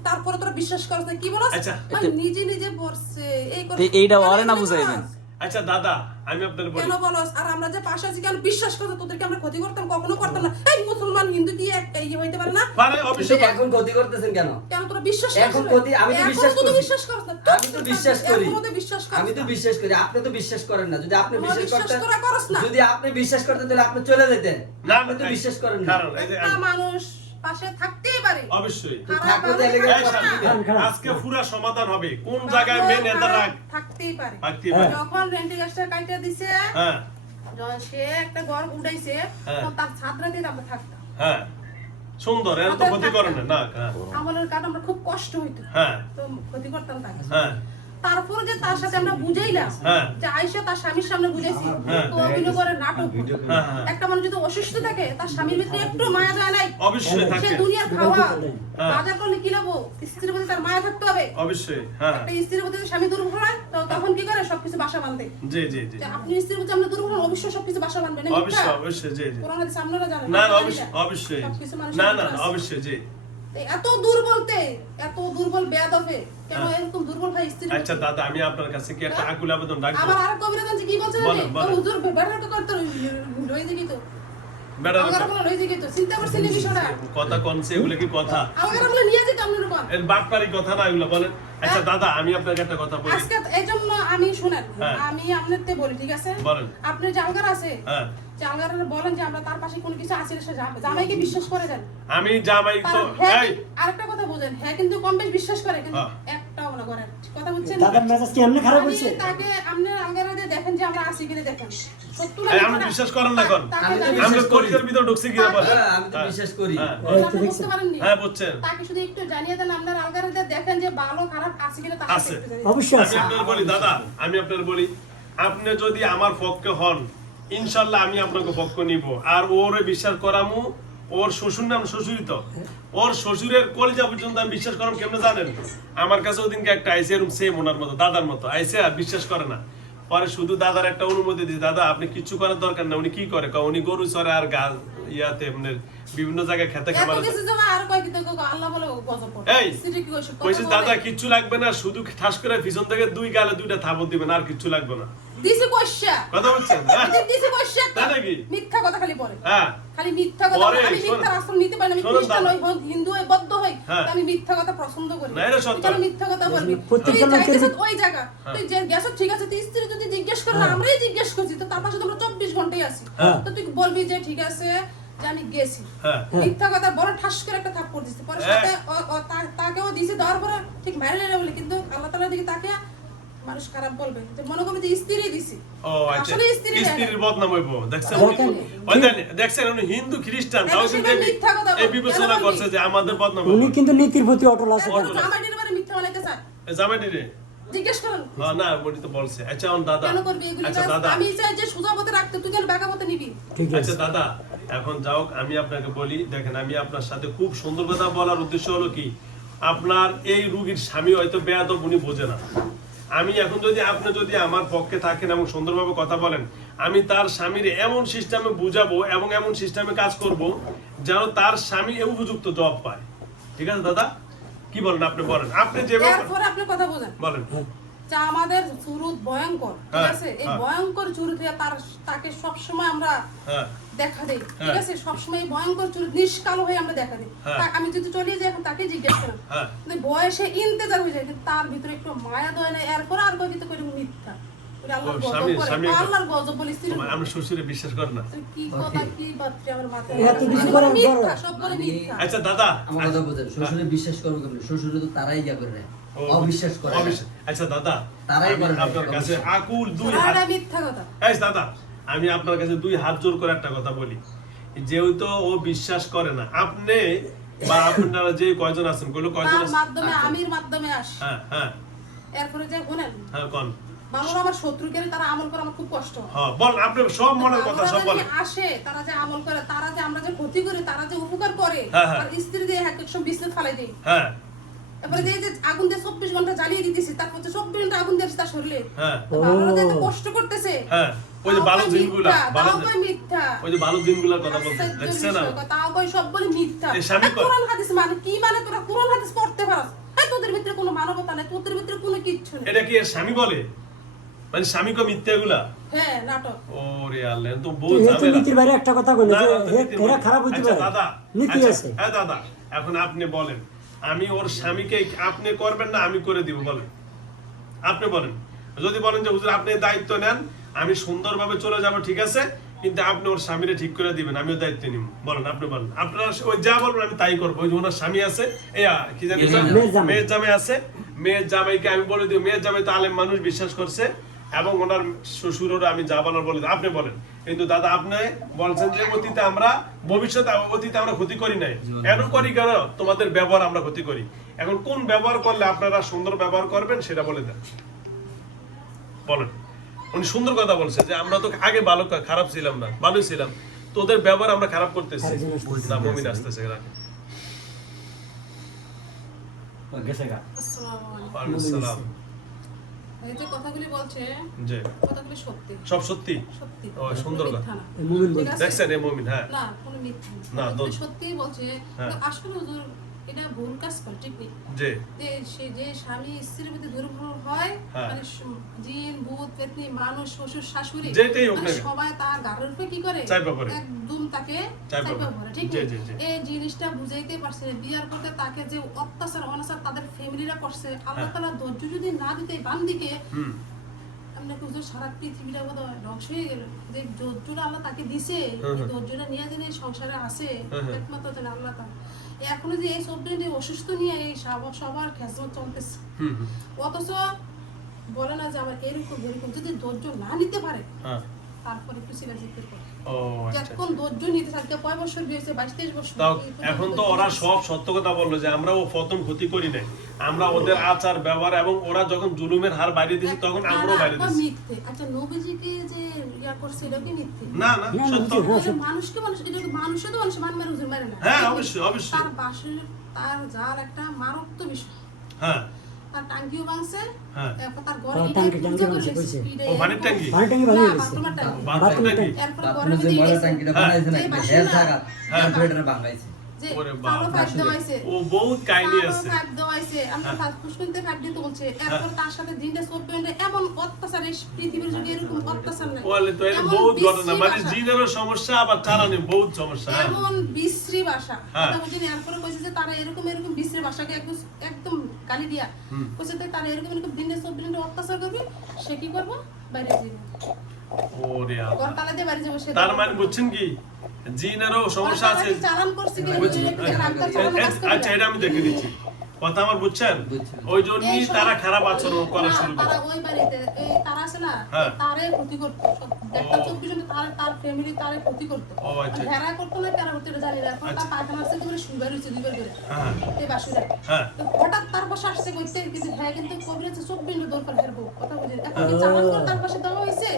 তারপরে তোরা বিশ্বাস করছ না? কি বলছ? আচ্ছা। মানে নিজে নিজে পড়ছে এই করে। এইটা ওরে না বুঝাইবেন। আচ্ছা দাদা, আমি আপনাদের বলি। কেন বলছ? আর আমরা যে পাশে আছি কেন বিশ্বাস করছ? তোদেরকে আমরা ক্ষতি করতাম? কখনো করতাম না। এই মুসলমান হিন্দু কি এই হইতে পারে না? মানে অবশ্যই এখন ক্ষতি করতেছেন কেন? কেন তোরা বিশ্বাস এখন করছ? ক্ষতি আমি তো বিশ্বাস এখনো তো করি। বিশ্বাস করছ না। আমি তো বিশ্বাস করি। এখনো তো বিশ্বাস করছ আমি তো না। বিশ্বাস করি, আপনি তো বিশ্বাস করেন না। যদি আপনি আমার বিশ্বাস বিশ্বাস করতেন, তোরা করস না। যদি আপনি বিশ্বাস করতেন তাহলে আপনি চলে যেতেন। না, আপনি তো বিশ্বাস করেন না। কারণ এই যে একটা মানুষ পাশে থাকতেই পারে। অবশ্যই তো থাকলে তো এলাকায় এই কথা শান্তি দিবেন। দেন। আজকে পুরো সমাধান হবে। কোন জায়গায় মেন নেতা রাখ থাকতেই পারে। থাকতে পারে। যখন রেন্টি গাছটা কাইটা দিছে, হ্যাঁ যখন সে একটা ঘর উঠাইছে, হ্যাঁ। তখন তার ছাদরা দিয়ে আমরা থাকতাম। হ্যাঁ, সুন্দর, এর তো ক্ষতি করে না। না, হ্যাঁ আমাদের কারণে আমরা খুব কষ্ট হইতো, হ্যাঁ তো ক্ষতি করতাম তাকে। হ্যাঁ তারপরে যে তার সাথে আমরা বুঝাইলাম, হ্যাঁ। যে আয়েশা তার স্বামীর সামনে বুঝাইছি, হ্যাঁ। তো অভিনয় করে নাটক করে। হ্যাঁ, হ্যাঁ। একটা মানুষ যদি অসুস্থ থাকে, তার স্বামীর ভিতরে একটু মায়া যায় নাই। অবশ্যই সে থাকে। দুনিয়ার খাওয়া হ্যাঁ। বাজার করলে কি লাভ? স্ত্রীর প্রতি তার মায়া থাকতে হবে। অবশ্যই, হ্যাঁ একটা স্ত্রীর প্রতি যদি স্বামী দুর্বল হয়, তো তখন কি করে? সবকিছু বাসা বাঁধে। জি জি জি, যে আপনি স্ত্রীর প্রতি আমরা দুর্বল হন, অবশ্যই সবকিছু বাসা বাঁধবেন। অবশ্যই অবশ্যই, জি জি। কোরআন হাদিস আপনারা জানেন না আমরা জানি অবশ্যই না। অবশ্যই, সবকিছু মানুষের না না ভিতরে আছে। অবশ্যই, জি। তো এত দুর্বলতে, এত দুর্বল বেয়াদবে কেন এরকম দুর্বল ভাই স্ত্রী? আচ্ছা দাদা, আমি আপনার কাছে কি একটা আকুল আবেদন রাখবো? আবার আর কবিরা জানছি কি বলছেন? বলেন, বলেন। হুজুর বেড়া তো করতে লই দেখি তো। বেটা আমার বলে লই দেখি তো, চিন্তা করছেন এই বিষয়টা? কথা কনছে, এগুলো কি কথা? আমার বলে নিয়ে যেতে আপনার কোন? এর বাটপারি কথা না, এগুলো বলেন। আচ্ছা দাদা, আমি আপনাকে একটা কথা বলি। আজকে এইজন্য আমি শুনেন, হ্যাঁ। আমি আপনারতে বলি, ঠিক আছে? বলেন। আপনি জালগার আছে, হ্যাঁ, জালগারে বলেন যে আমরা তার পাশে কোনো কিছু আছে সে জামাইকে বিশ্বাস করে দেন। আমি জামাই তো এই আরেকটা কথা বুঝেন, হ্যাঁ কিন্তু কম বেশ বিশ্বাস করে, কিন্তু হ্যাঁ। একটাও না করে। কথা বুঝছেন? দাদার মেজাজ কি এমনি খারাপ আমি হয়েছে? তাকে আপনার আলগারাতে দেখেন যে আমরা আছি কিনা দেখেন। সত্য না এই, মিথ্যা আমি না। বিশ্বাস করেন না এখন? তাকে আমি তো জানি- আমি বিশ্বাস করি। কলিজার ভিতর ঢুকছি কি বলেন? হ্যাঁ, আমি তো বিশ্বাস করি। হ্যাঁ, এই তো আপনি দেখছেন। বুঝতে পারেননি? হ্যাঁ বুঝছেন। তাকে শুধু একটু জানিয়ে দেন আপনার আলগারাতে দেখেন যে ভালো খারাপ আছে কিনা, তার আছে। সাথে একটু জানিয়ে দেন। অবশ্যই আমি আছে। আপনার বলি দাদা, আমি আপনার বলি, আপনি যদি আমার পক্ষে হন, ইনশাল্লাহ আমি আপনাকে পক্ষ নিব। আর ওরে বিশ্বাস করামু, ওর শ্বশুর নাম শ্বশুরই তো, ওর শ্বশুরের কলিজা পর্যন্ত আমি বিশ্বাস করাম। কেমনে জানেন? আমার কাছে ওদিনকে একটা আইসে, এরকম সেম ওনার মতো, দাদার মতো আইসে, আর বিশ্বাস করে না। পরে শুধু দাদার একটা অনুমতি দিই, দাদা আপনি কিচ্ছু করার দরকার না। উনি কি করে? উনি গরু চড়ে আর গাছ ইয়াতে আপনার বিভিন্ন জায়গায় খেতে এত খাবার। কিছু জমা আর কয় কিন্তু আল্লাহ বলে গজব পড়ে। এই, সেটা কি কইছো? কইছিস দাদা কিচ্ছু লাগবে না, শুধু ঠাস করে পিছন থেকে দুই গালে দুইটা থাপড় দিবেন, আর কিচ্ছু লাগবে না। দিছে কইছা। কথা বলছেন? হ্যাঁ? দিছে কইছা। তাই নাকি? মিথ্যা কথা খালি বলে। হ্যাঁ, খালি মিথ্যা কথা পরে বলে। আমি শোন- মিথ্যার আশ্রয় নিতে পারি না। আমি শোনুন খ্রিস্টান দাদা। হই, হিন্দু হই, বৌদ্ধ হই, হ্যাঁ। আমি মিথ্যা কথা পছন্দ করি না, এটা সত্য। তুই কেন মিথ্যা কথা বলবি? প্রত্যেকটা তুই লোকের যাইতেছিস ওই জায়গা, হ্যাঁ। তুই যে গেছ ঠিক আছে, তুই স্ত্রী যদি জিজ্ঞেস করে, আমরাই জিজ্ঞেস করছি, তো তার পাশে তো আমরা 24 ঘন্টাই আছি। হ্যাঁ। তো তুই বলবি যে ঠিক আছে যে আমি গেছি। হ্যাঁ। মিথ্যা কথা বড় ঠাস করে একটা থাপ্পড় দিছে। পরে সাথে তাকেও দিছে, দেওয়ার পরে ঠিক মাইরে নিলে বলে, কিন্তু আল্লাহ তাআলার দিকে তাকে মানুষ খারাপ বলবে যে মনে করবে যে স্ত্রী দিছি ও আচ্ছা আসলে স্ত্রী স্ত্রীর বদনাম হইব দেখছেন দেখেন, ওই দেখছেন উনি হিন্দু খ্রিস্টান তাও কিন্তু এই বিবেচনা করছে যে আমাদের বদনাম উনি কিন্তু নীতির প্রতি অটল আছে। জামাইটির বারে মিথ্যা বলাইতে চায় জামাইটি রে জিজ্ঞেস করুন হ্যাঁ না উনি তো বলছে আচ্ছা এখন দাদা কেন করবি এগুলো আচ্ছা কাজ? দাদা আমি চাই যে সোজা পথে রাখতে তুই কেন বাঁকা পথে নিবি ঠিক আছে আচ্ছা দাদা এখন যাও আমি আপনাকে বলি দেখেন আমি আপনার সাথে খুব সুন্দর কথা বলার উদ্দেশ্য হলো কি আপনার এই রোগীর স্বামী হয়তো বেয়াদব উনি বোঝে না আমি এখন যদি আপনি যদি আমার পক্ষে থাকেন এবং সুন্দরভাবে কথা বলেন আমি তার স্বামীর এমন সিস্টেমে বুঝাবো এবং এমন সিস্টেমে কাজ করব যেন তার স্বামী উপযুক্ত জবাব পায় ঠিক আছে দাদা কি বলেন আপনি বলেন আপনি যেভাবে এরপরে আপনি কথা বলেন বলেন যে আমাদের চুরুত ভয়ঙ্কর ঠিক হ্যাঁ, আছে এই হ্যাঁ। ভয়ঙ্কর চুরুত তাকে সব সময় আমরা হ্যাঁ দেখা দেই ঠিক হ্যাঁ। আছে সব সময় এই ভয়ঙ্কর চুরুত নিষ্কাল হয়ে আমরা দেখা দেই হ্যাঁ। আমি যদি চলে যাই এখন তাকে জিজ্ঞেস করেন হ্যাঁ কিন্তু বয়সে ইন্তেজার হয়ে যায় কিন্তু তার ভিতরে একটু মায়া দয় না এরপর আর কই দিতে করি মিথ্যা ওটা আল্লাহর ও, গজব স্বামী- করে স্বামী- আল্লাহর গজব বলে স্ত্রী তোমার আমরা শ্বশুরে বিশ্বাস করেন না কি কথা কি বাপরে আমার মাথায় এত কিছু মানে করার মিথ্যা পরও। সব বলে মিথ্যা আচ্ছা দাদা আমার কথা বুঝেন, শ্বশুরে বিশ্বাস করবে কেমন? শ্বশুরে তো তারাই যা করে না, ও, অবিশ্বাস করে না। অবিশ্বাস। আচ্ছা দাদা তারাই আমি করে না, আপনার কাছে অবিশ্বাস। আকুল দুই হাত ওরা মিথ্যা কথা এই দাদা আমি আপনার কাছে দুই হাত জোর করে একটা কথা বলি যেহেতু ও বিশ্বাস করে না আপনি বা আপনারা যে কয়জন আছেন কইলো কয়জন তার আছেন মাধ্যমে আমির মাধ্যমে আসে হ্যাঁ হ্যাঁ এরপরে যে বলেন হ্যাঁ কোন মানুষ আমার শত্রু কেন তারা আমল করে আমার খুব কষ্ট হয়। হ্যাঁ বল আপনি সব মনের কথা আমরা সব যদি বলেন আসে তারা যে আমল করে তারা যে আমরা যে ক্ষতি করি তারা যে উপকার করে হ্যাঁ, হ্যাঁ। আর স্ত্রী দিয়ে এক সব বিছনে ফালাই দেই হ্যাঁ এবারে যে আগুন দিয়ে 24 ঘন্টা জ্বালিয়ে দিতেছি তারপর যে 24 ঘন্টা আগুন দিয়ে তার শরীরে হ্যাঁ বাবারা যে এত কষ্ট করতেছে হ্যাঁ ওই যে তাও ভালো কয় দিনগুলা মিথ্যা, ভালো তাও কয় মিথ্যা ওই যে ভালো দিনগুলোর কথা বলতে আশ্চর্য দেখছেন না বিষয়, তাও কয় সব বলে মিথ্যা এই স্বামী আর কোরআন হাদিস মানে কি মানে তোরা কোরআন হাদিস পড়তে পারস এই তোদের ভিতরে কোনো মানবতা নাই তোদের ভিতরে কোনো কিচ্ছু নেই এটা কি এর স্বামী বলে মানে স্বামী কো মিথ্যাগুলা হ্যাঁ নাটক ওরে আল্লাহ তো তো বহুত এ তো ঝামেলা নীতির বাইরে একটা কথা বলে না, যে না, তো নীতির এরা বাইরে। খারাপ হইতে আচ্ছা, পারে দাদা, নীতি আচ্ছা, আছে হ্যাঁ দাদা এখন আপনি বলেন আমি ওর স্বামীকে আপনি করবেন না আমি করে দিব বলেন আপনি বলেন যদি বলেন যে হুজুর আপনি দায়িত্ব নেন আমি সুন্দরভাবে চলে যাব ঠিক আছে কিন্তু আপনি ওর স্বামীরে ঠিক করে দিবেন আমি ওর দায়িত্ব নিব বলেন আপনি বলেন আপনারা ওই যা বলবেন আমি তাই করবো ওই যে ওনার স্বামী আছে কি জানি মেয়ের জামাই। মেয়ের জামাই আছে মেয়ের জামাইকে আমি বলে দিই মেয়ের জামাই তো আলেম মানুষ বিশ্বাস করছে এবং ওনার শ্বশুরের আমি যা বলার বলে দিই। আপনি বলেন কিন্তু দাদা আপনি বলছেন যে অতীতে আমরা ভবিষ্যতে অতীতে আমরা ক্ষতি করি নাই এন করি কেন তোমাদের ব্যবহার আমরা ক্ষতি করি এখন কোন ব্যবহার করলে আপনারা সুন্দর ব্যবহার করবেন সেটা বলে দেন বলেন উনি সুন্দর কথা বলছে যে আমরা তো আগে ভালো খারাপ ছিলাম না ভালোই ছিলাম তোদের ব্যবহার আমরা খারাপ করতেছি না মমিন আসতেছে রাখেন আসসালামু আলাইকুম ওয়ালাইকুম আসসালাম এই যে কথাগুলি বলছে জি কথাগুলি সত্যি সব সত্যি সত্যি ও, সুন্দর কোনো কথা। মিথ্যা না। মুমিন ঠিক বলছে আছে? দেখছেন এই মমিন হ্যাঁ না কোনো মিথ্যা না, না তো- সত্যিই বলছে হ্যাঁ। কিন্তু আসলে হুজুর এটা ভুল কাজ করে ঠিক নেই জি যে সে যে স্বামী স্ত্রীর প্রতি দুর্বল হয় হ্যাঁ। মানে জিন ভূত পেতনি মানুষ শ্বশুর শাশুড়ি যেটাই হোক মানে না কেন। সবাই তার গাড়ির উপরে কি করে চাইপা পড়ে। একদম তাকে চাইপা চাইপা পড়ে। পড়ে ঠিক জি, নেই জি, জি। এই জিনিসটা বুঝাইতে পারছে না। বিয়ার করতে তাকে যে অত্যাচার অনাচার তাদের ফ্যামিলিরা করছে আল্লাহ তাআলা ধৈর্য যদি না দিতে বান্দিকে হুম আমরা কি হুজুর সারা পৃথিবীটা বোধহয় ধ্বংস হয়ে গেল যে ধৈর্যটা আল্লাহ তাকে দিছে হুম, এই হুম। ধৈর্যটা নিয়ে যিনি সংসারে আছে হুম, হুম। একমাত্র জানে আল্লাহ তাআলা এখনো যে এই সবদিন অসুস্থ নিয়ে এই সবার খেজমত চলতেছে হুম হুম, অথচ বলে না যে আমার এরকম এরকম যদি ধৈর্য না নিতে পারে হ্যাঁ তারপরে একটু সিলা জিজ্ঞেস করে ও আচ্ছা যতক্ষণ ধৈর্য নিতে থাকে কয় বছর বিয়েছে 22-23 বছর তাও এই পর্যন্ত এখন তো ধৈর্য ওরা নিছে। সব সত্য কথা বললো যে আমরা ও প্রথম ক্ষতি করি নাই আমরা ওদের আচার ব্যবহার এবং ওরা যখন জুলুমের হার বাড়িয়ে দিয়েছে তখন আমরাও বাড়িয়ে না, না, দিয়েছি মিথ্যে আচ্ছা নবীজিকে যে ইয়া করছে এটা কি মিথ্যে না না না, সত্য না, এটা মানুষকে মানুষ এটা তো মানুষে তো মানুষ মান হুজুর মারে না হ্যাঁ অবশ্যই অবশ্যই তার বাসের তার যার একটা মারাত্মক বিষয় হ্যাঁ তার টাঙ্কিও ভাঙছে হ্যাঁ। এরপর তার ঘরে ও, ইটের টাঙ্কি পূজা ভাঙছে, করে কইছে। ইটে ও, পানির এরকম- টাঙ্কি? পানির টাঙ্কি না, ভাঙিয়ে গেছে। বাথরুমের টাঙ্কি। বাথরুম নাকি এরপর ঘরে আপনার যে যদি ময়লা গেছে, ট্যাঙ্কিটা হ্যাঁ। বানাইছে না যে একটা বাসিন্দা, হেল থাকা হ্যাঁ। ভেন্টিলেটর বানাইছে যে ওরে কালো বাবা। পাইপ দেওয়াইছে, ও বহুত কাহিনী কালো আছে পাইপ দেওয়াইছে, আমরা ফার্স্ট পুষ্পিতে পাইপ দিয়ে তুলছে, এরপর তার সাথে দিনটা চলবে না, এমন অত্যাচার এই পৃথিবীর যুগে এরকম অত্যাচার নাই। বলে তো এটা এমন বহুত বিশ্রী ঘটনা মানে ভাষা, জিনেরও সমস্যা আবার চালানি বহুত সমস্যা হ্যাঁ। এমন বিশ্রী ভাষা। হ্যাঁ। কথা বলছি না, এরপরে কইছে যে তারা এরকম এরকম বিশ্রী ভাষাকে একদম গালি দিয়া হুম। কইছে তাই তারা এরকম এরকম দিনে 24 ঘন্টা অত্যাচার করবে, সে কি করবো? বাইরে যাবে। ওরে ঘর আল্লাহ তালা দিয়ে বাইরে যাবো, সে তার মানে বুঝছেন কি জিনেরও সমস্যা আছে চালান করছে কি বুঝছি। একটু দেখান, তার চালান কাজ করে আচ্ছা না। এটা আমি দেখে দিচ্ছি কথা আমার বুঝছেন? বুঝছি। ওই জন্যই তারা খারাপ আচরণ করা শুরু করে। তারা ওই বাড়িতে তারা আছে না, হ্যাঁ। তারে ক্ষতি করতো একটা 24 ঘন্টা তার ফ্যামিলি তারে ক্ষতি করতো। ও আচ্ছা। ঘেরা করতো না, কারা করতো এটা জানি না। এখন তার পায়খানা আসছে কি করে সুগার হচ্ছে দুইবার করে হ্যাঁ এই বাসুরা। হ্যাঁ তো হঠাৎ তার পাশে আসছে কইতে কিন্তু হ্যাঁ কিন্তু কবিরাজ 24 ঘন্টা দরকার হেরবো কথা বুঝেন। এখন কি চালান করে তার পাশে দেওয়া হয়েছে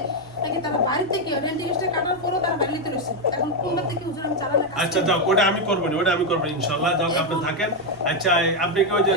নাকি তারা বাড়ি থেকে রেন্টিকেশন কাটার পরও তারা বাড়িতে রয়েছে? এখন কোনটা থেকে হুজুর আমি চালান না। আচ্ছা যাও, ওটা আমি করবো না, ওটা আমি করবো না, ইনশাল্লাহ। যাও আপনি থাকেন। আচ্ছা আপনি কি ওই যে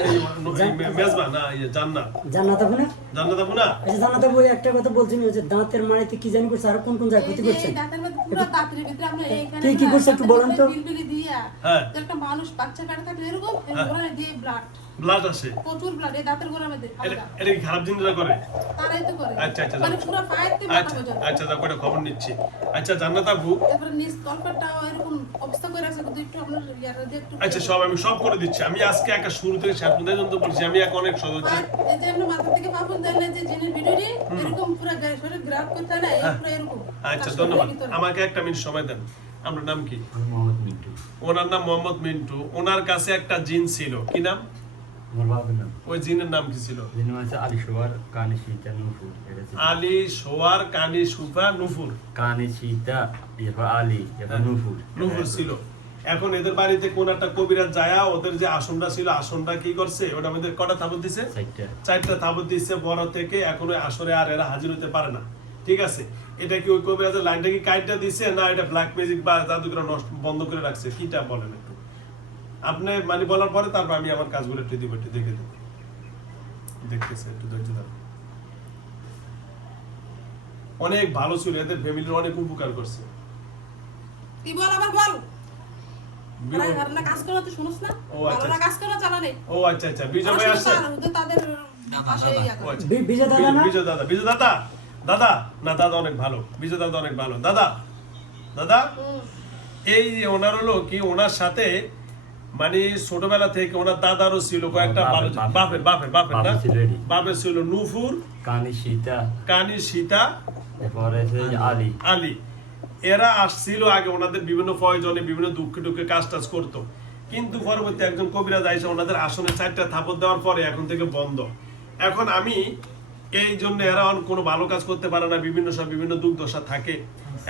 মেজবা না জান্নাত জান্নাত আপু না? জান্নাত আপু না? আচ্ছা জান্নাত আপু একটা কথা বলছেন, ওই যে দাঁতের মাড়িতে কি জানি করছে, আর কোন কোন জায়গায় ক্ষতি করছেন? দাঁতের মধ্যে পুরো দাঁতের ভিতরে আপনি এইখানে কি কি করছে একটু বলেন তো? বিলবিলি দিয়া হ্যাঁ। একটা মানুষ বাচ্চা কাটা থাকলে এরকম গোড়ায় দিয়ে ব্লাড, ব্লাড আসে। প্রচুর ব্লাড এই দাঁতের গোড়ার মধ্যে আলাদা। এটা কি খারাপ জিনিসটা করে? তারাই তো করে। আচ্ছা, আচ্ছা, মানে যাও। পুরো পায়েতে মাথা আচ্ছা পর্যন্ত। আচ্ছা যাও, ওটা খবর নিচ্ছি। আচ্ছা জান্নাত আপু, তারপরে নিচ তলপেটটাও এরকম অবস্থা করে রাখছে, কিন্তু একটু আপনার ইয়াটা দিয়ে একটু আচ্ছা সব আমি সব করে দিচ্ছি। আমি আজকে একটা শুরু থেকে শেষ পর্যন্ত বলছি, আমি এক অনেক সদস্য। এই যে আপনি মাথা থেকে পা পর্যন্ত দেন যে জিনের ভিডিওটি এরকম পুরো গায়ে শরীর গ্রাফ করতে হয় না, এই পুরো এরকম। আচ্ছা তার ধন্যবাদ, শরীরের ভিতরে। আমাকে একটা মিনিট সময় দেন। আপনার নাম কি? মোহাম্মদ মিন্টু। ওনার নাম মোহাম্মদ মিন্টু। ওনার কাছে একটা জিন ছিল, কি নাম? আমার বাবার নাম ওই জিনের নাম কি ছিল? যিনি আছে আলী সোয়ার কানে সীতা নুফুর। এটা ছিল আলী সোয়ার কানি সুফা নুফুর। কানে সীতা এরপর আলী এরপর নুফুর। নুফুর ছিল। এখন এদের বাড়িতে কোন একটা কবিরাজ যায়া ওদের যে আসনটা ছিল, আসনটা কি করছে, ওটা আমাদের কটা তাবত দিছে? চারটা। 4টা তাবত দিচ্ছে বড় থেকে। এখন ওই আসরে আর এরা হাজির হতে পারে না। ঠিক আছে, এটা কি ওই কবিরাজের লাইনটা কি কাইটটা দিছে, না এটা ব্ল্যাক ম্যাজিক বা জাদুকরা নষ্ট বন্ধ করে রাখছে, কিটা বলেন একটু আপনি? মানে বলার পরে তারপর আমি আমার কাজগুলো একটু দিব, একটু দেখে দেব। দেখতেছে, একটু ধৈর্য ধরো। অনেক ভালো ছিল, এদের ফ্যামিলির অনেক উপকার করছে। কি বল আবার বল। বিপদ- আর না কাজ করা তো শুনছ না? ও আচ্ছা, ভালো না কাজ করা চালানে। ও আচ্ছা আচ্ছা, বিজয় ভাই আসছে? তাদের পাশে ইয়া ও করে। আচ্ছা। বিজয় দাদা না? বিজয় দাদা, বিজয় দাদা, দাদা না দাদা অনেক ভালো, বিজয় দাদা অনেক ভালো। দাদা দাদা এই ওনার হলো কি, ওনার সাথে মানে ছোটবেলা থেকে ওনার দাদারও ছিল কয়েকটা ভালো, বাপের বাপের বাপের না, বাপের ছিল এটি। বাপের ছিল নুফুর, কানে সীতা কানি সীতা, এরপরে আছে আলী। আলী। এরা আসছিল আগে ওনাদের বিভিন্ন প্রয়োজনে, বিভিন্ন দুঃখে দুঃখে কাজ টাজ করতো। কিন্তু পরবর্তী একজন কবিরাজ আইসা ওনাদের আসনে 4টা থাপড় দেওয়ার পরে এখন থেকে বন্ধ। এখন আমি এই জন্য এরা কোনো ভালো কাজ করতে পারে না, বিভিন্ন সব বিভিন্ন দুঃখ দশা থাকে।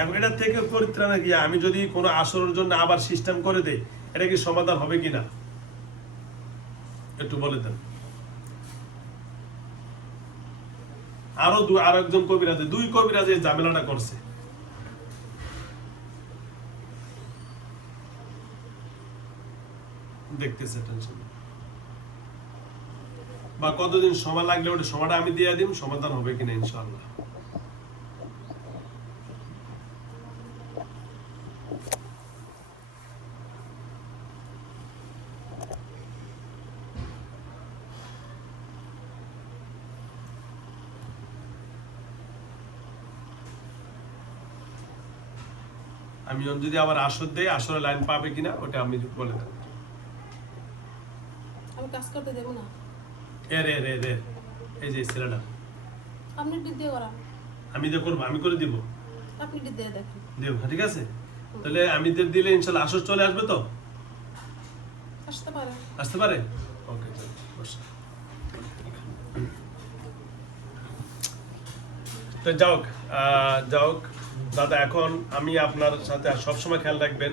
এখন এটা থেকে পরিত্রাণে গিয়ে আমি যদি কোনো আসরের জন্য আবার সিস্টেম করে দেই, এটা কি সমাধান হবে কিনা একটু বলে দেন। আরো একজন কবিরাজ, 2 কবিরাজ এই ঝামেলাটা করছে। দেখতেছে টেনশন বা কতদিন সময় লাগলে ওটা সময়টা আমি দিয়ে দিম, সমাধান হবে কিনা ইনশাআল্লাহ। আমি যদি আবার আসর দেই, আসরে লাইন পাবে কিনা ওটা আমি বলে দেব। আমি কাজ করতে দেব না। এই যে ছেলেটা আপনি ডিট দিয়ে করা। আমি দিয়ে করবো, আমি করে দিব, আপনি ডিট দিয়ে দেখেন। দেব, ঠিক আছে। তাহলে আমি দিলে ইনশাল্লাহ আসর চলে আসবে তো? আসতে পারে। আসতে পারে? ওকে বসে। তো যাওক দাদা, এখন আমি আপনার সাথে সবসময় খেয়াল রাখবেন,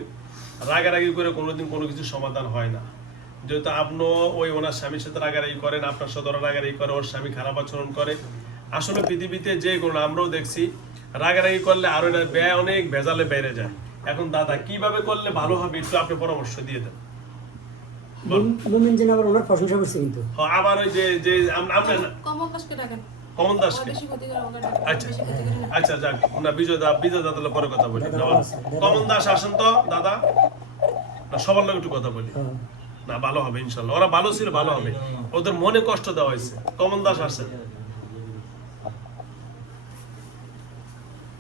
রাগারাগি করে কোনোদিন কোনো কিছু সমাধান হয় না। যেহেতু আপনিও ওই ওনার স্বামীর সাথে রাগারাগি করেন, আপনার সাথে ওরা রাগারাগি করে, ওর স্বামী খারাপ আচরণ করে। আসলে পৃথিবীতে যে কোনো, আমরাও দেখছি রাগারাগি করলে আরো এটা ব্যয় অনেক ভেজালে বেড়ে যায়। এখন দাদা কিভাবে করলে ভালো হবে একটু আপনি পরামর্শ দিয়ে দেন। মুমিন জিন আবার ওনার প্রশংসা করছে কিন্তু। আবার ওই যে আমরা কমন কাজকে ডাকেন। কমন দাসকে। বেশি ক্ষতি করে আমাকে ডাকেন। আচ্ছা বেশি ক্ষতি করে না। আচ্ছা যাক, না বিজয় দাদার পরে কথা বলি। কমন দাস আসেন তো দাদা, না সবার লোক একটু কথা বলি। না ভালো হবে ইনশাল্লাহ, ওরা ভালো ছিল, ভালো হবে। ওদের মনে কষ্ট দেওয়া হয়েছে। কমন দাস আসেন।